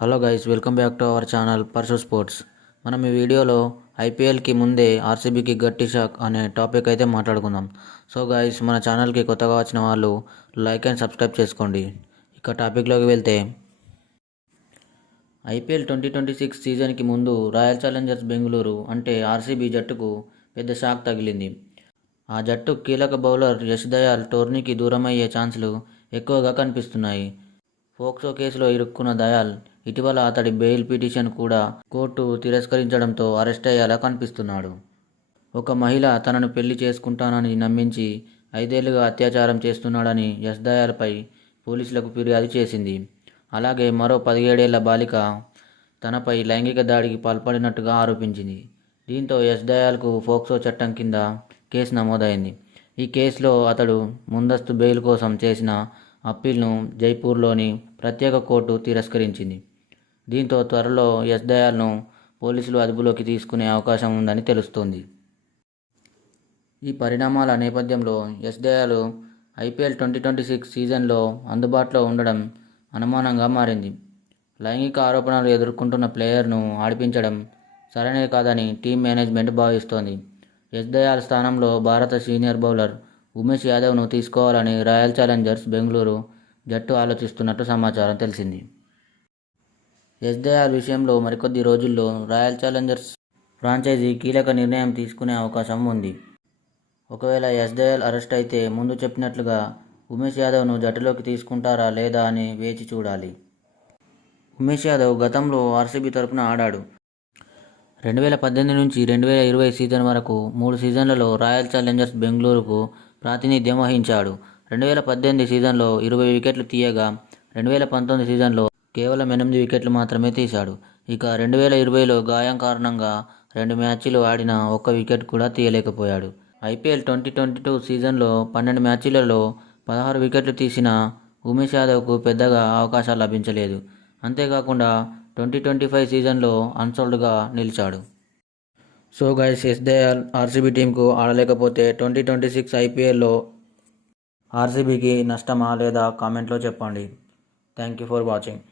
Hello guys, welcome back to our channel purse sports. మనం ఈ వీడియోలో ఐపీఎల్కి ముందే ఆర్సీబీకి గట్టి షాక్ అనే టాపిక్ అయితే మాట్లాడుకుందాం. సో గైస్, మన ఛానల్కి కొత్తగా వచ్చిన వాళ్ళు లైక్ అండ్ సబ్స్క్రైబ్ చేసుకోండి. ఇక టాపిక్లోకి వెళ్తే, ఐపీఎల్ 2026 సీజన్కి ముందు రాయల్ ఛాలెంజర్స్ బెంగళూరు అంటే ఆర్సీబీ జట్టుకు పెద్ద షాక్ తగిలింది. ఆ జట్టు కీలక బౌలర్ యష్ దయాల్ టోర్నీకి దూరమయ్యే ఛాన్సులు ఎక్కువగా కనిపిస్తున్నాయి. ఫోక్సో కేసులో ఇరుక్కున్న దయాల్ ఇటీవల అతడి బెయిల్ పిటిషన్ కూడా కోర్టు తిరస్కరించడంతో అరెస్ట్ అయ్యేలా కనిపిస్తున్నాడు. ఒక మహిళ తనను పెళ్లి చేసుకుంటానని నమ్మించి 5 ఏళ్లుగా అత్యాచారం చేస్తున్నాడని యష్ దయాల్పై పోలీసులకు ఫిర్యాదు చేసింది. అలాగే మరో 17 ఏళ్ల బాలిక తనపై లైంగిక దాడికి పాల్పడినట్టుగా ఆరోపించింది. దీంతో యష్ దయాల్కు ఫోక్సో చట్టం కింద కేసు నమోదైంది. ఈ కేసులో అతడు ముందస్తు బెయిల్ కోసం చేసిన అప్పీల్ను జైపూర్లోని ప్రత్యేక కోర్టు తిరస్కరించింది. దీంతో త్వరలో యష్ దయాల్ను పోలీసులు అదుపులోకి తీసుకునే అవకాశం ఉందని తెలుస్తోంది. ఈ పరిణామాల నేపథ్యంలో యష్ దయాల్ ఐపీఎల్ 2026 సీజన్లో అందుబాటులో ఉండడం అనుమానంగా మారింది. లైంగిక ఆరోపణలు ఎదుర్కొంటున్న ప్లేయర్ను ఆడిపించడం సరైనది కాదని టీం మేనేజ్మెంట్ భావిస్తోంది. యష్ దయాల్ స్థానంలో భారత సీనియర్ బౌలర్ ఉమేష్ యాదవ్ను తీసుకోవాలని రాయల్ ఛాలెంజర్స్ బెంగళూరు జట్టు ఆలోచిస్తున్నట్టు సమాచారం తెలిసింది. యష్ దయాల్ విషయంలో మరికొద్ది రోజుల్లో రాయల్ ఛాలెంజర్స్ ఫ్రాంచైజీ కీలక నిర్ణయం తీసుకునే అవకాశం ఉంది. ఒకవేళ యష్ దయాల్ అరెస్ట్ అయితే ముందు చెప్పినట్లుగా ఉమేష్ యాదవ్ను జట్టులోకి తీసుకుంటారా లేదా అని వేచి చూడాలి. ఉమేష్ యాదవ్ గతంలో ఆర్సీబీ తరపున ఆడాడు. 2018 నుంచి 2020 సీజన్ వరకు 3 సీజన్లలో రాయల్ ఛాలెంజర్స్ బెంగళూరుకు ప్రాతినిధ్యం వహించాడు. 2018 సీజన్లో 20 వికెట్లు తీయగా 2019 సీజన్లో కేవలం 8 వికెట్లు మాత్రమే తీశాడు. ఇక 2020లో గాయం కారణంగా 2 మ్యాచ్లు ఆడిన ఒక్క వికెట్ కూడా తీయలేకపోయాడు. ఐపీఎల్ 2022 సీజన్లో 12 మ్యాచ్లలో 16 వికెట్లు తీసిన ఉమేష్ యాదవ్కు పెద్దగా అవకాశాలు లభించలేదు. అంతేకాకుండా 2025 సీజన్లో అన్సోల్డ్గా నిలిచాడు. So guys, Yash Dayal RCB టీంకు ఆడలేకపోతే 2026 ఐపీఎల్లో ఆర్సీబీకి నష్టమా లేదా కామెంట్లో చెప్పండి. Thank you for watching.